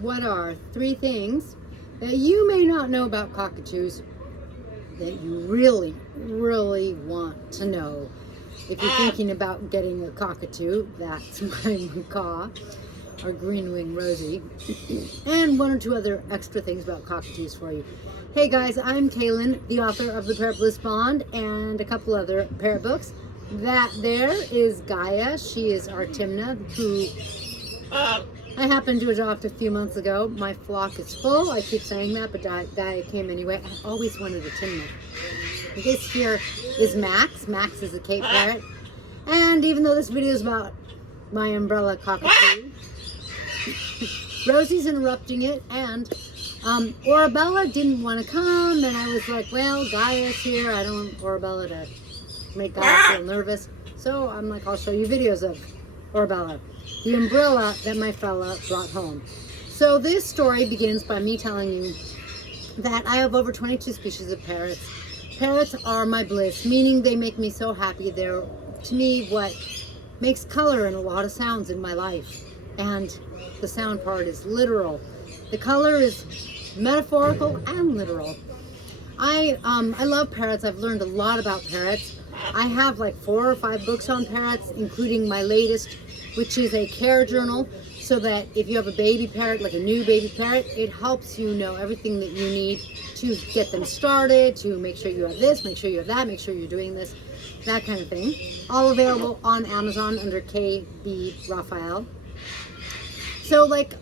what are 3 things that you may not know about cockatoos that you really, really want to know? If you're thinking about getting a cockatoo, that's my macaw, or green-winged Rosie, and 1 or 2 other extra things about cockatoos for you. Hey guys, I'm Kaylin, the author of the Parrot Bliss Bond and a couple other parrot books. That there is Gaia. She is our Timna, who I happened to adopt a few months ago. My flock is full. I keep saying that, but Gaia came anyway. I always wanted a Timna. This here is Max. Max is a Cape Parrot. And even though this video is about my umbrella cockatoo, Rosie's interrupting it, and Orabella didn't want to come, and I was like, well, Gaia's here. I don't want Orabella to make Gaia feel nervous. So I'm like, I'll show you videos of Orabella, the umbrella that my fella brought home. So this story begins by me telling you that I have over 22 species of parrots. Parrots are my bliss, meaning they make me so happy. They're, to me, what makes color in a lot of sounds in my life. And the sound part is literal. The color is metaphorical and literal. I love parrots. I've learned a lot about parrots. I have like 4 or 5 books on parrots, including my latest, which is a care journal, so that if you have a baby parrot, like a new baby parrot, it helps you know everything that you need to get them started, to make sure you have this, make sure you have that, make sure you're doing this, that kind of thing. All available on Amazon under KB Raphael. So like,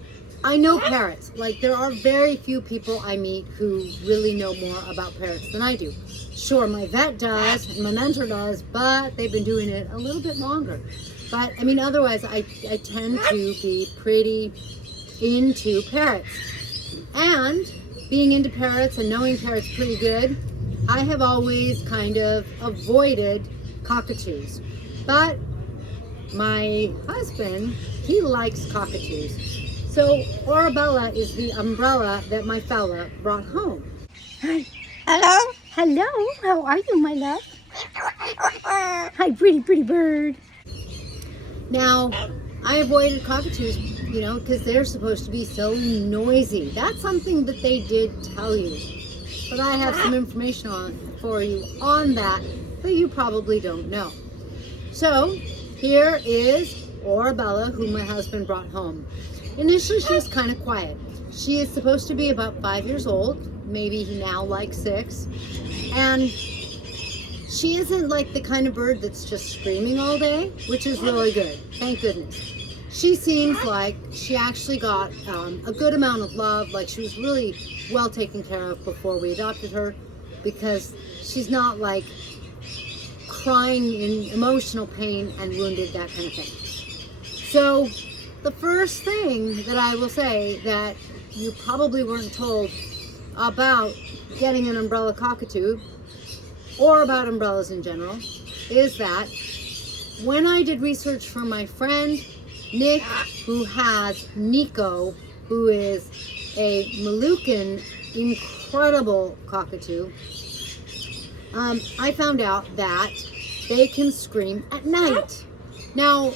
I know parrots. Like, there are very few people I meet who really know more about parrots than I do. Sure, my vet does, and my mentor does, but they've been doing it a little bit longer. But, I mean, otherwise, I tend to be pretty into parrots. And being into parrots and knowing parrots pretty good, I have always kind of avoided cockatoos. But my husband, he likes cockatoos. So Orabella is the umbrella that my fella brought home. Hi. Hello. Hello. How are you, my love? Hi, pretty bird. Now, I avoided cockatoos, you know, because they're supposed to be so noisy. That's something that they did tell you. But I have some information for you on that you probably don't know. So, here is Orabella, who my husband brought home. Initially, she was kind of quiet. She is supposed to be about 5 years old, maybe now like 6. And she isn't like the kind of bird that's just screaming all day, which is really good. Thank goodness. She seems like she actually got a good amount of love, like she was really well taken care of before we adopted her, because she's not like crying in emotional pain and wounded, that kind of thing. So the first thing that I will say that you probably weren't told about getting an umbrella cockatoo, or about umbrellas in general, is that when I did research for my friend Nick, who has Nico, who is a Moluccan incredible cockatoo, I found out that they can scream at night. Now,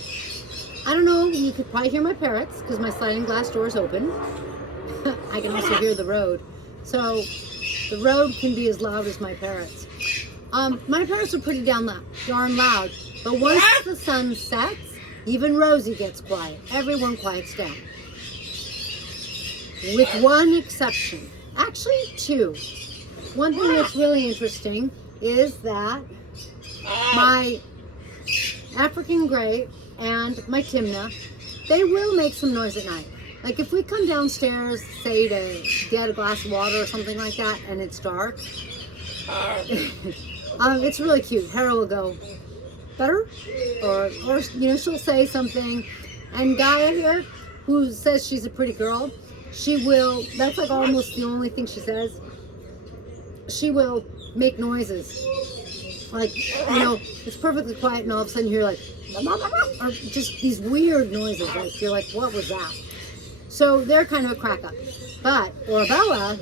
I don't know, you could probably hear my parrots because my sliding glass door is open. I can also hear the road. So the road can be as loud as my parrots. My parrots are pretty darn loud, but once the sun sets, even Rosie gets quiet. Everyone quiets down. With one exception. Actually, 2. One thing that's really interesting is that my African Grey and my Timna, they will make some noise at night. Like if we come downstairs, say to get a glass of water or something like that, and it's dark, it's really cute. Hera will go, better? Or you know, she'll say something. And Gaia here, who says she's a pretty girl, she will, that's like almost the only thing she says. She will make noises. Like, you know, it's perfectly quiet and all of a sudden you're like, or just these weird noises. Like you're like, what was that? So they're kind of a crack up. But Orabella,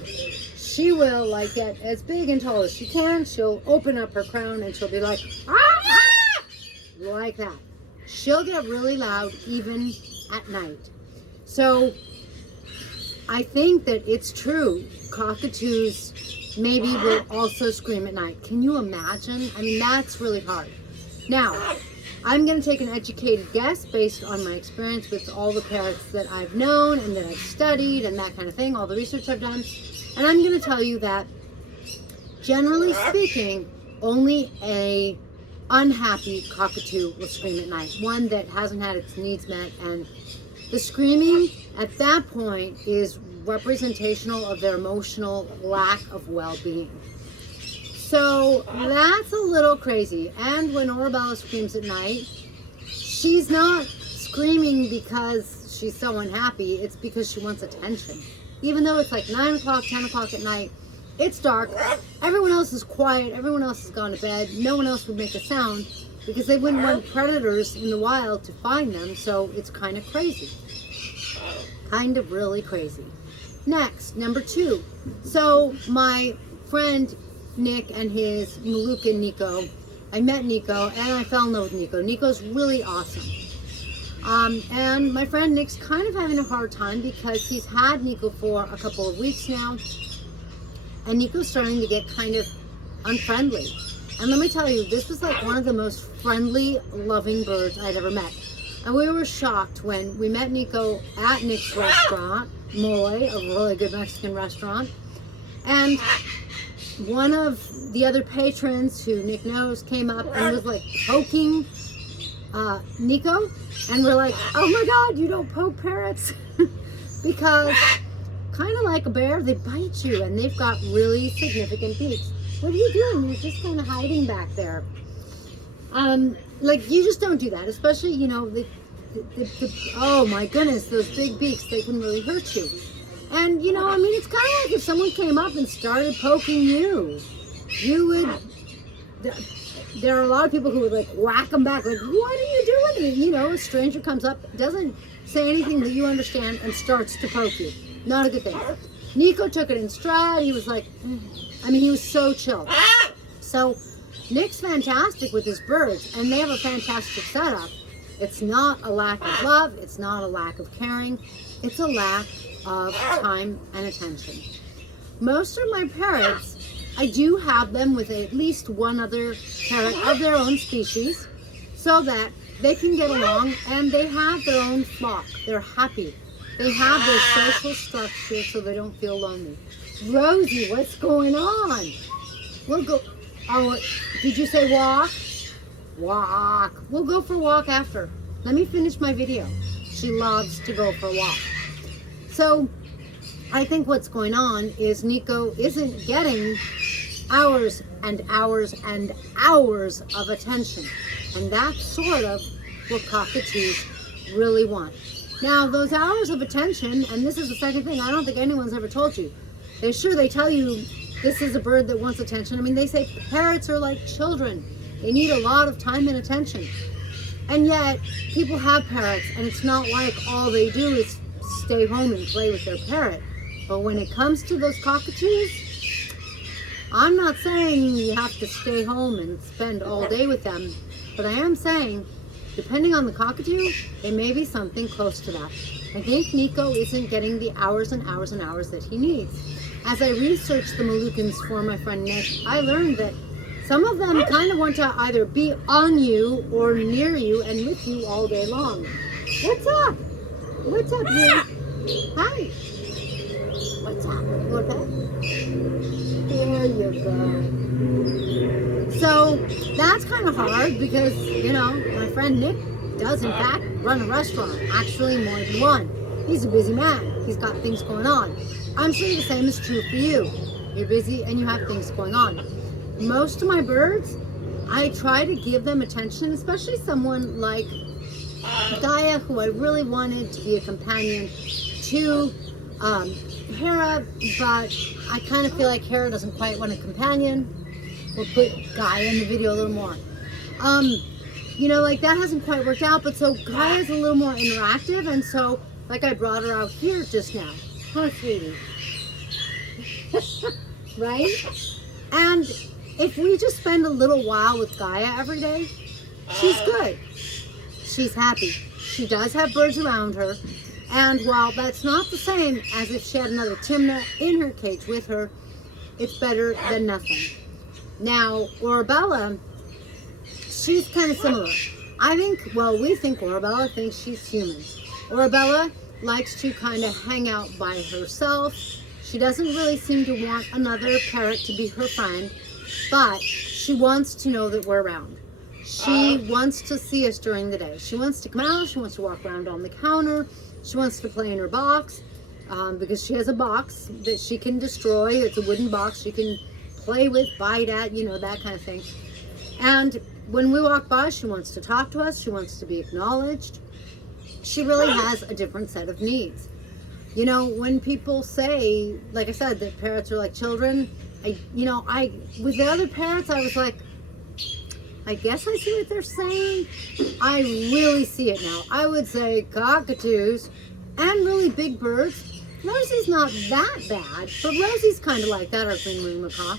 she will like get as big and tall as she can. She'll open up her crown and she'll be like, ah! Like that. She'll get really loud even at night. So I think that it's true. Cockatoos maybe will also scream at night. Can you imagine? I mean, that's really hard. Now, I'm going to take an educated guess based on my experience with all the parrots that I've known and that I've studied and that kind of thing, all the research I've done. And I'm going to tell you that, generally speaking, only a unhappy cockatoo will scream at night. One that hasn't had its needs met, and the screaming at that point is representational of their emotional lack of well-being. So that's a little crazy. And when Arabella screams at night, she's not screaming because she's so unhappy. It's because she wants attention. Even though it's like 9 o'clock, 10 o'clock at night, it's dark, everyone else is quiet, everyone else has gone to bed, no one else would make a sound because they wouldn't want predators in the wild to find them, so it's kind of crazy. Kind of really crazy. Next, number 2. So my friend Nick and his Moluccan Nico, I met Nico and I fell in love with Nico. Nico's really awesome. And my friend Nick's kind of having a hard time because he's had Nico for a couple of weeks now. And Nico's starting to get kind of unfriendly. And let me tell you, this was like one of the most friendly, loving birds I'd ever met. And we were shocked when we met Nico at Nick's restaurant, Mole, a really good Mexican restaurant. And one of the other patrons who Nick knows came up and was like poking Nico. And we're like, oh my God, you don't poke parrots. Because kind of like a bear, they bite you and they've got really significant beaks. What are you doing? You're just kind of hiding back there. Like, you just don't do that, especially, you know, oh my goodness, those big beaks, they can really hurt you. And, you know, I mean, it's kind of like if someone came up and started poking you, you would, there are a lot of people who would like whack them back, like, what are you doing? And, you know, a stranger comes up, doesn't say anything that you understand and starts to poke you. Not a good thing. Nico took it in stride. He was like, I mean, he was so chill. So Nick's fantastic with his birds, and they have a fantastic setup. It's not a lack of love. It's not a lack of caring. It's a lack of time and attention. Most of my parrots, I do have them with at least one other parrot of their own species so that they can get along and they have their own flock. They're happy. They have their social structure so they don't feel lonely. Rosie, what's going on? We'll go. Oh, did you say walk? Walk. We'll go for a walk after. Let me finish my video. She loves to go for a walk. So I think what's going on is Nico isn't getting hours and hours and hours of attention. And that's sort of what cockatoos really want. Now, those hours of attention, and this is the second thing, I don't think anyone's ever told you. They tell you this is a bird that wants attention. I mean, they say parrots are like children. They need a lot of time and attention. And yet, people have parrots, and it's not like all they do is stay home and play with their parrot. But when it comes to those cockatoos, I'm not saying you have to stay home and spend all day with them, but I am saying, depending on the cockatoo, there may be something close to that. I think Nico isn't getting the hours and hours and hours that he needs. As I researched the Moluccans for my friend Nick, I learned that some of them kind of want to either be on you or near you and with you all day long. What's up? What's up, you? Hi. What's up? You okay? There you go. So that's kind of hard because, you know, my friend Nick does in fact run a restaurant, actually more than one. He's a busy man. He's got things going on. I'm sure the same is true for you. You're busy and you have things going on. Most of my birds, I try to give them attention, especially someone like Gaia, who I really wanted to be a companion to Hera, but I kind of feel like Hera doesn't quite want a companion. We'll put Gaia in the video a little more. You know, like that hasn't quite worked out, but so Gaia's a little more interactive, and so like I brought her out here just now. Huh, sweetie? Right? And if we just spend a little while with Gaia every day, she's good. She's happy. She does have birds around her. And while that's not the same as if she had another Timna in her cage with her, it's better than nothing. Now, Orabella, she's kind of similar. We think Orabella thinks she's human. Orabella likes to kind of hang out by herself. She doesn't really seem to want another parrot to be her friend, but she wants to know that we're around. She wants to see us during the day. She wants to come out, she wants to walk around on the counter, she wants to play in her box, because she has a box that she can destroy. It's a wooden box she can play with, bite at, that kind of thing. And when we walk by, she wants to talk to us, she wants to be acknowledged. She really has a different set of needs. When people say, like I said, that parrots are like children, with the other parrots, I was like, I guess I see what they're saying. I really see it now. I would say cockatoos and really big birds. Rosie's not that bad, but Rosie's kind of like that, our green-winged macaw.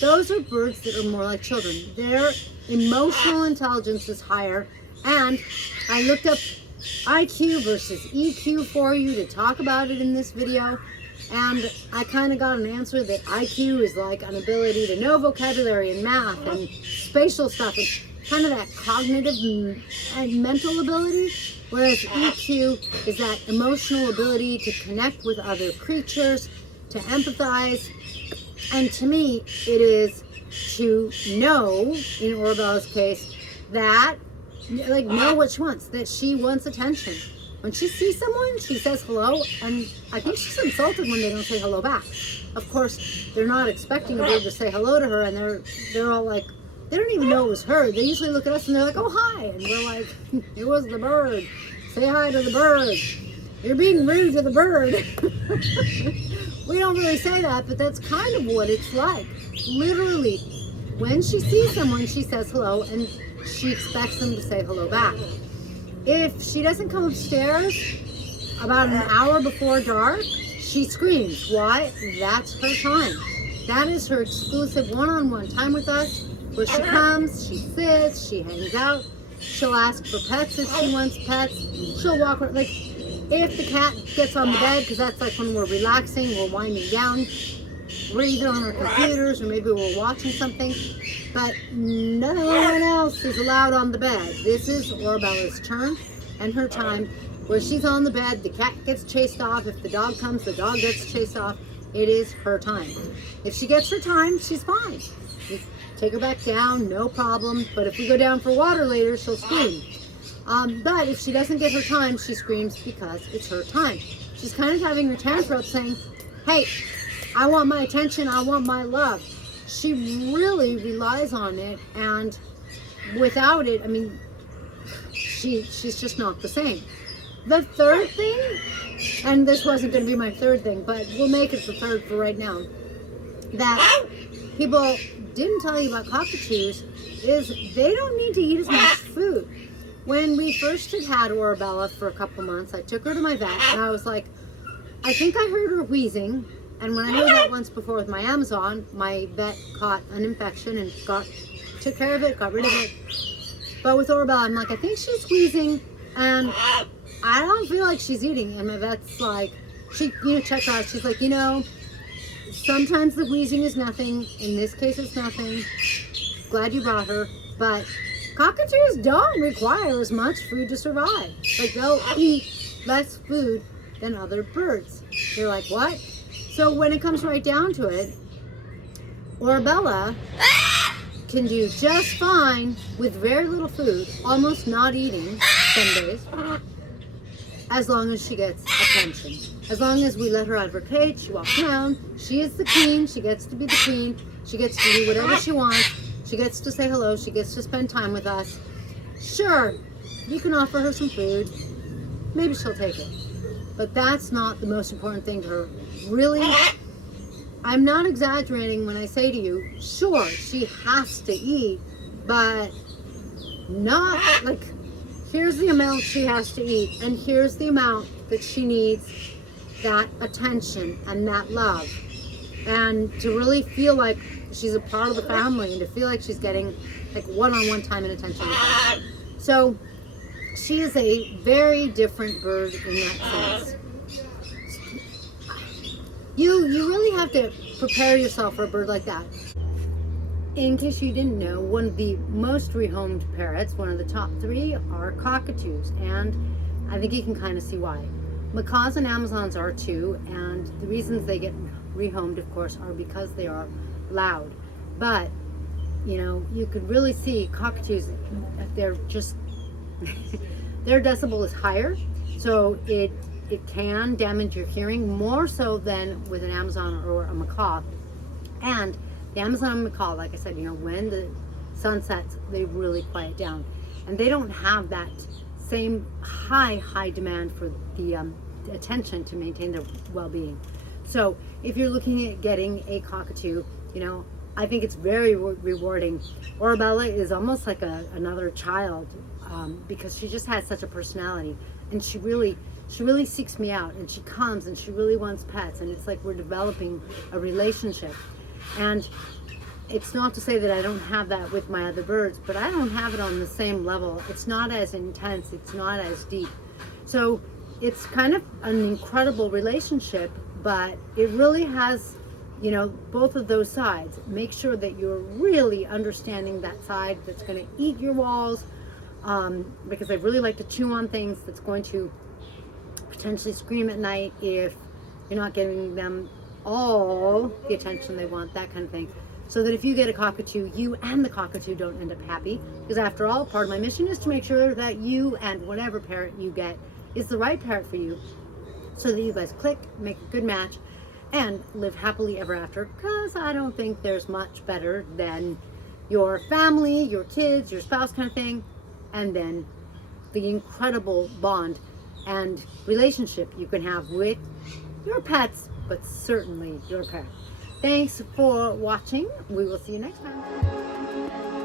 Those are birds that are more like children. Their emotional intelligence is higher, and I looked up IQ versus EQ for you to talk about it in this video, and I kind of got an answer that IQ is like an ability to know vocabulary and math and spatial stuff, and kind of that cognitive and mental ability, whereas EQ is that emotional ability to connect with other creatures, to empathize. And to me, it is to know, in Orabella's case, that, know what she wants, that she wants attention. When she sees someone, she says hello, and I think she's insulted when they don't say hello back. Of course, they're not expecting a bird to say hello to her, and they're all like, they don't even know it was her. They usually look at us and they're like, oh, hi. And we're like, it was the bird. Say hi to the bird. You're being rude to the bird. We don't really say that, but that's kind of what it's like. Literally, when she sees someone, she says hello, and she expects them to say hello back. If she doesn't come upstairs about an hour before dark, she screams. Why? That's her time. That is her exclusive one-on-one time with us, where she comes, she sits, she hangs out. She'll ask for pets if she wants pets. She'll walk, if the cat gets on the bed, because that's like when we're relaxing, we're winding down, we're either on our computers or maybe we're watching something, but no one else is allowed on the bed. This is Orabella's turn and her time, where she's on the bed, the cat gets chased off. If the dog comes, the dog gets chased off. It is her time. If she gets her time, she's fine. You take her back down, no problem. But if we go down for water later, she'll scream. But if she doesn't get her time, she screams because it's her time. She's kind of having her tantrum saying, hey, I want my attention, I want my love. She really relies on it, and without it, she's just not the same. The third thing, and this wasn't going to be my third thing, but we'll make it the third for right now, that people didn't tell you about cockatoos is they don't need to eat as much food. When we first had Orabella for a couple months, I took her to my vet, and I was like, I think I heard her wheezing. And when I heard that once before with my Amazon, my vet caught an infection and took care of it, got rid of it. But with Orabella, I'm like, I think she's wheezing, and I don't feel like she's eating. And my vet's like, she checked her out. She's like, sometimes the wheezing is nothing. In this case, it's nothing. Glad you brought her. But cockatoos don't require as much food to survive. They'll eat less food than other birds. They're like, what? So when it comes right down to it, Orabella can do just fine with very little food, almost not eating some days, as long as she gets attention. As long as we let her out of her cage, she walks around, she is the queen, she gets to be the queen, she gets to do whatever she wants, she gets to say hello, she gets to spend time with us. Sure, you can offer her some food, maybe she'll take it. But that's not the most important thing to her. Really, I'm not exaggerating when I say to you, sure, she has to eat, but not here's the amount she has to eat, and here's the amount that she needs that attention and that love. And to really feel like she's a part of the family, and to feel like she's getting one-on-one time and attention with us. So she is a very different bird in that sense. You really have to prepare yourself for a bird like that. In case you didn't know, one of the most rehomed parrots, one of the top 3, are cockatoos, and I think you can kind of see why. Macaws and Amazons are too, and the reasons they get rehomed, of course, are because they are loud. But you know, you could really see cockatoos, they're just their decibel is higher, so it can damage your hearing more so than with an Amazon or a macaw. And the Amazon and macaw, like I said, you know, when the sun sets, they really quiet down, and they don't have that same high demand for the attention to maintain their well-being. So if you're looking at getting a cockatoo, you know, I think it's very rewarding. Orabella is almost like another child, because she just has such a personality, and she really seeks me out, and she comes and she really wants pets, and it's like we're developing a relationship. And it's not to say that I don't have that with my other birds, but I don't have it on the same level. It's not as intense, it's not as deep. So it's kind of an incredible relationship, but it really has, you know, both of those sides. Make sure that you're really understanding that side that's going to eat your walls, because they really like to chew on things, that's going to potentially scream at night if you're not giving them all the attention they want, that kind of thing. So that if you get a cockatoo, you and the cockatoo don't end up happy, because after all, part of my mission is to make sure that you and whatever parrot you get is the right parrot for you, so that you guys click, make a good match, and live happily ever after. Because I don't think there's much better than your family, your kids, your spouse kind of thing, and then the incredible bond and relationship you can have with your pets, but certainly your parrot. Thanks for watching. We will see you next time.